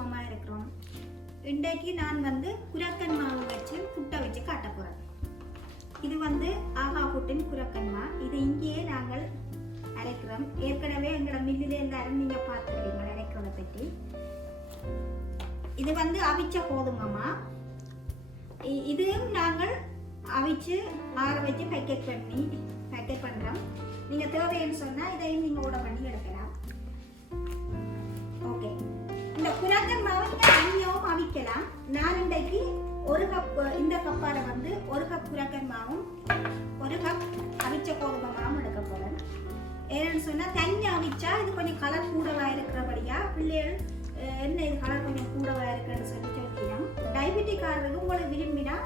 சுகமாக இருக்கிறோம். இன்றைக்கு நான் குரக்கன் மாவு வச்சு புட்டை வச்சு காட்ட போகிறேன். இது ஆகா புட்டின் குரக்கன் மா. இது இங்கேயே நாங்கள் அரைக்கிறோம். ஏற்கனவே எங்களோட மில்லில் எல்லாரும் நீங்கள் பார்த்துருவீங்க அரைக்கிறத பற்றி. இது அவிச்ச கோதுமைமா. இதையும் நாங்கள் அவிச்சு ஆற வச்சு பேக்கெட் பண்ணுறோம். நீங்கள் தேவைன்னு சொன்னால் இதையும் நீங்கள் ஊட பண்ணி எடுக்கலாம். ஓகே, இந்த குரக்கன் மாவை தனியாகவும் அவிக்கலாம். நான் இன்றைக்கு ஒரு கப், இந்த கப்பால் 1 கப் குரக்கன் மாவும் 1 கப் அவிச்ச கோதுமை மாவும் எடுக்க போகிறேன். ஏன்னு சொன்னால் தனியாக அவிச்சா இது கொஞ்சம் கலர் கூடவாக இருக்கிறபடியா பிள்ளைகள் என்ன இது கலர் கொஞ்சம் கூடவாக இருக்குன்னு சொல்லிட்டோம். டயபெட்டிக்காரருக்கு உங்களுக்கு விரும்பினா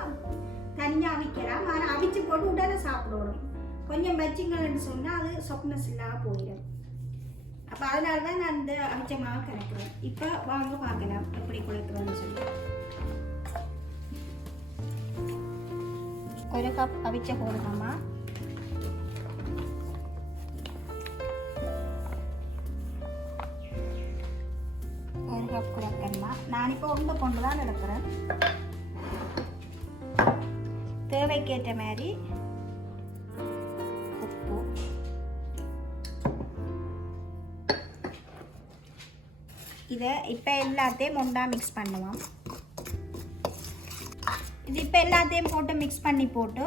தனியாக அவிக்கலாம். ஆனால் அவிச்சு போட்டு உடனே சாப்பிடணும். கொஞ்சம் வச்சிங்கன்னு சொன்னால் அது சொப்னஸ் இல்லாமல் போயிடும். அப்போ அதனால தான் நான் இந்த அவிச்ச மாவை கலக்கிறேன். இப்போ வாங்க பார்க்கலாம் எப்படி குழைக்கிறோன்னு சொல்லி. 1 கப் அவிச்ச கோதுமை, 1 கப் குரக்கன் மா. நான் இப்போ ஒன்று கொண்டு தான் எடுக்கிறேன். தேவைக்கேற்ற மாதிரி உப்பு, இதை இப்போ எல்லாத்தையும் ஒன்றா மிக்ஸ் பண்ணுவோம். இது இப்போ எல்லாத்தையும் போட்டு மிக்ஸ் பண்ணி போட்டு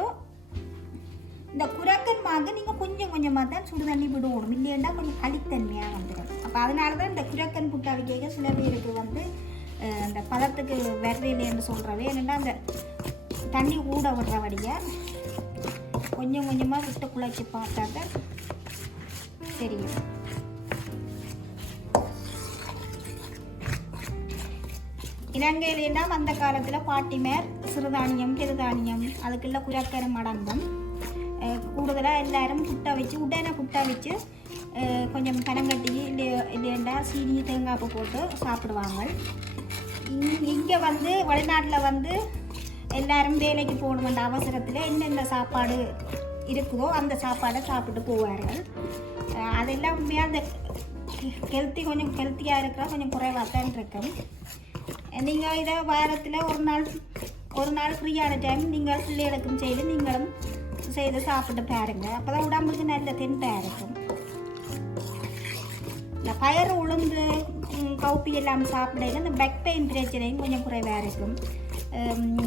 இந்த குரக்கன் மாவுக்கு நீங்கள் கொஞ்சம் கொஞ்சமாக தான் சுடு தண்ணி விடுவோம். இல்லைன்னா கொஞ்சம் களித்தன்மையாக வந்துடும். அப்போ அதனால தான் இந்த குரக்கன் புட்டு அவிக்க சில பேருக்கு அந்த பதத்துக்கு வரலைன்னு சொல்கிறவே. என்னென்னா அந்த தண்ணி கூட விடுறபடியா கொஞ்சம் கொஞ்சமாக விட்டு குழைச்சி பார்த்தா தான் தெரியும். இலங்கையிலேனா அந்த காலத்தில் பாட்டிமேர் சிறுதானியம் பெருதானியம் அதுக்குள்ள குரக்கன் மடங்கும் கூடுதலாக எல்லாரும் புட்டை வச்சு உடனே புட்டை வச்சு கொஞ்சம் கனங்கட்டி இல்லைண்டா சீனி தேங்காய் போட்டு சாப்பிடுவாங்க. இங்கே வெளிநாட்டில் எல்லாரும் வேலைக்கு போகணுன்ற அவசரத்தில் என்னென்ன சாப்பாடு இருக்குதோ அந்த சாப்பாடை சாப்பிட்டு போவார்கள். அதெல்லாம் உண்மையாக அந்த கொஞ்சம் ஹெல்த்தியாக இருக்கிற கொஞ்சம் குறைவாக தான் இருக்கும். நீங்கள் இதை வாரத்தில் ஒரு நாள் ஃப்ரீயான டைம் நீங்கள் பிள்ளைகளுக்கும் செய்து நீங்களும் செய்து சாப்பிட்டு பாருங்க. அப்போ தான் உடம்புக்கு நல்ல தென்பாக இருக்கும். இந்த பயறு உளுந்து கவுப்பி எல்லாம் சாப்பிடையில இந்த பேக் பெயின் பிரச்சனையும் கொஞ்சம் குறைவாக இருக்கும்.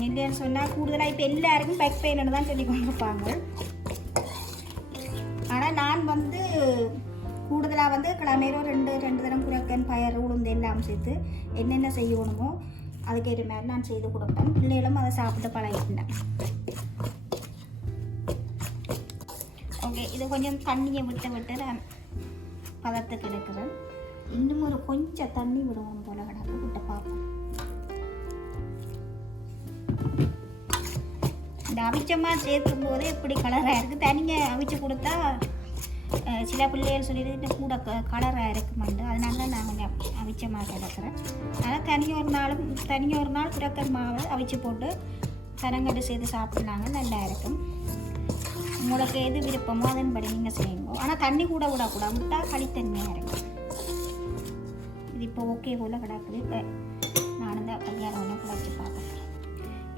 இல்லைன்னு சொன்னால் கூடுதலாக இப்போ எல்லாருக்கும் பேக் பெயின்னு தான் சொல்லி கொண்டிருப்பாங்க. ஆனால் நான் கூடுதலாக கிழமையில ரெண்டு தரம் குரக்கன் பயறு உளுந்து எல்லாம் சேர்த்து என்னென்ன செய்யணுமோ அதுக்கேற்ற மாதிரி நான் செய்து கொடுப்பேன். பிள்ளைகளும் அதை சாப்பிட்டு பழகிட்டேன். ஓகே, இது கொஞ்சம் தண்ணியை விட்டு நான் பதத்துக்கு எடுக்கிறேன். இன்னும் ஒரு கொஞ்சம் தண்ணி விடுவோம் போல கிடக்கு. விட்டு பார்ப்போம். இந்த அவிச்சமாக சேர்க்கும் போதே இப்படி கலராக இருக்குது. தனியாக அவிச்சு கொடுத்தா சில பிள்ளைகள் சொல்லிட்டு கூட கலராக இருக்குமாண்டு. அதனால தான் நான் கொஞ்சம் அவிச்சமாக கிடக்கிறேன். அதனால் தனியொரு நாள் குரக்கன் மாவை அவிச்சு போட்டு கரங்கட்டு சேர்த்து சாப்பிட்லாங்க, நல்லா இருக்கும். உங்களுக்கு எது விருப்பமோ அதன்படி நீங்கள் செய்யுங்க. ஆனால் தண்ணி கூட விடக்கூடாது, விட்டால் களித்தன்மையாக இருக்கும். இது இப்போ ஓகே போல் கிடக்குது. இப்போ நான் தான் கல்யாணம் ஒன்று குழைச்சி பார்க்குறேன்.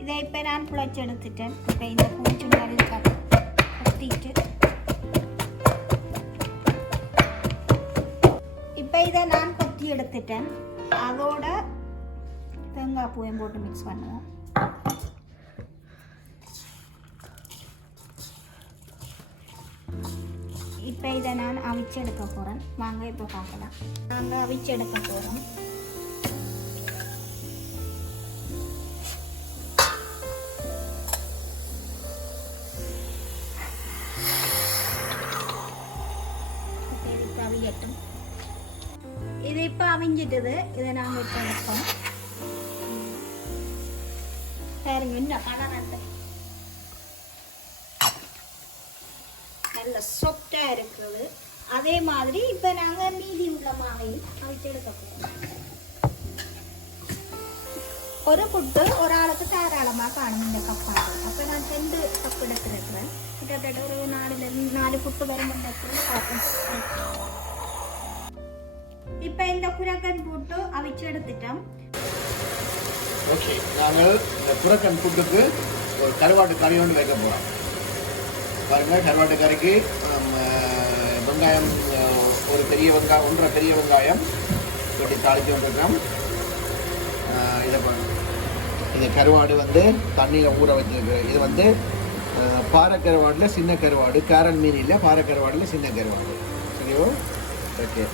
இதை இப்போ நான் குழைச்சி எடுத்துட்டேன். இப்போ இந்த பூச்சி நல்லா கட்டிட்டு இப்போ இதை நான் கொத்தி எடுத்துட்டேன். அதோட தேங்காய் பூவையும் போட்டு மிக்ஸ் பண்ணுவோம். இப்போ இதை நான் அவிச்சு எடுக்க போகிறேன். வாங்க இப்போ பார்க்கலாம். நாங்கள் அவிச்சு எடுக்க போகிறோம். அவியட்டும். இது இப்போ அவிஞ்சிட்டது. இதை நாங்கள் இப்போ எடுப்போம். பாருங்க, இன்னும் கலராக நல்ல சாஃப்டாக இருக்குது. அதே மாதிரி இப்போ நாங்கள் மீதி உள்ள மாவையும் அவிச்சு எடுக்க போகிறோம். ஒரு புட்டு ஒரு ஆளுக்கு தாராளமாக காணும் இந்த கப்பாக. அப்போ நான் 2 கப் எடுத்துருக்கிறேன். கிட்டத்தட்ட ஒரு 4 புட்டு வரும் பார்ப்போம். இப்போ இந்த குரக்கன் புட்டு அவிச்சு எடுத்துட்டோம். ஓகே, நாங்கள் இந்த குரக்கன் புட்டுக்கு ஒரு கருவாட்டு கறி ஒன்று வைக்க போகிறோம். பாருங்கள், கருவாட்டு கறிக்கு வெங்காயம் ஒரு பெரிய வெங்காயம், 1.5 பெரிய வெங்காயம் வெட்டி தாளித்து கொண்டிருக்கோம். இதை இந்த கருவாடு வந்து தண்ணியில் ஊற வச்சுருக்கு. இது வந்து பாறை கருவாடில் சின்ன கருவாடு, கேரல் மீன் இல்லை, பாறை கருவாடில் சின்ன கருவாடு. சரியோ? ஓகே.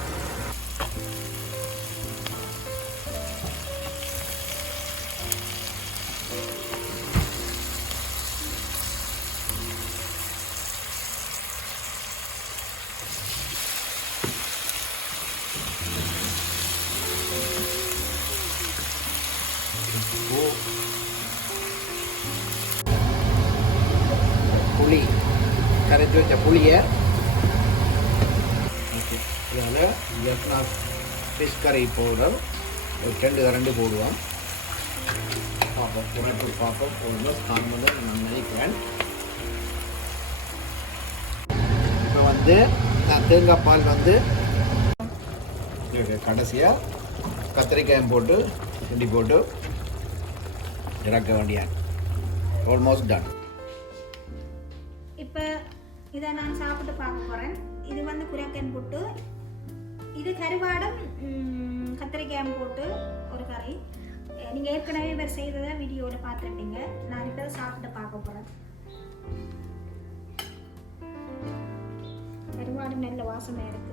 புளி கரைச்சி வச்ச புளியை இதில் ஜெஃப்னாஸ் ஃபிஷ் கறி பவுடர் ஒரு 2 கரண்டி போடுவோம். பார்ப்போம், புரட்டு பார்ப்போம். ஆல்மோஸ்ட் நான் வந்து நான் நினைக்கிறேன். இப்போ வந்து நான் தேங்காய் பால் வந்து கடைசியாக கத்திரிக்காயம் போட்டு கிண்டி போட்டு இறக்க வேண்டிய ஆல்மோஸ்ட் டன். இப்போ இதை நான் சாப்பிட்டு பார்க்க போகிறேன். இது வந்து குரக்கன் புட்டு, இது கருவாடம் கத்திரிக்காயம் போட்டு ஒரு கறி. நீங்கள் ஏற்கனவே இவர் செய்ததை வீடியோவில் பார்த்துருப்பீங்க. நான் இப்போ சாப்பிட்டு பார்க்க போகிறேன். கருவாடு நல்ல வாசனை இருக்குது.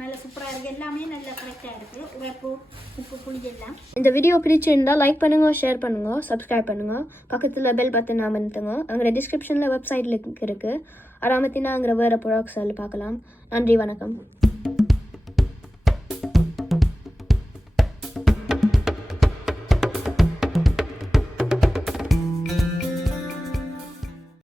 நல்ல சூப்பராக இருக்குது. எல்லாமே நல்ல கரெக்டாக இருக்குது. உரைப்பு, உப்பு, புளி எல்லாம். இந்த வீடியோ பிடிச்சிருந்தா லைக் பண்ணுங்க, ஷேர் பண்ணுங்க, சப்ஸ்கிரைப் பண்ணுங்க. பக்கத்தில் பெல் பட்டன் அமர்த்துங்க. அங்கே டிஸ்கிரிப்ஷனில் வெப்சைட் லிங்க் இருக்குது. அராமத்தினாங்கிற வேறு ப்ராடக்ட்ஸ் பார்க்கலாம். நன்றி, வணக்கம்.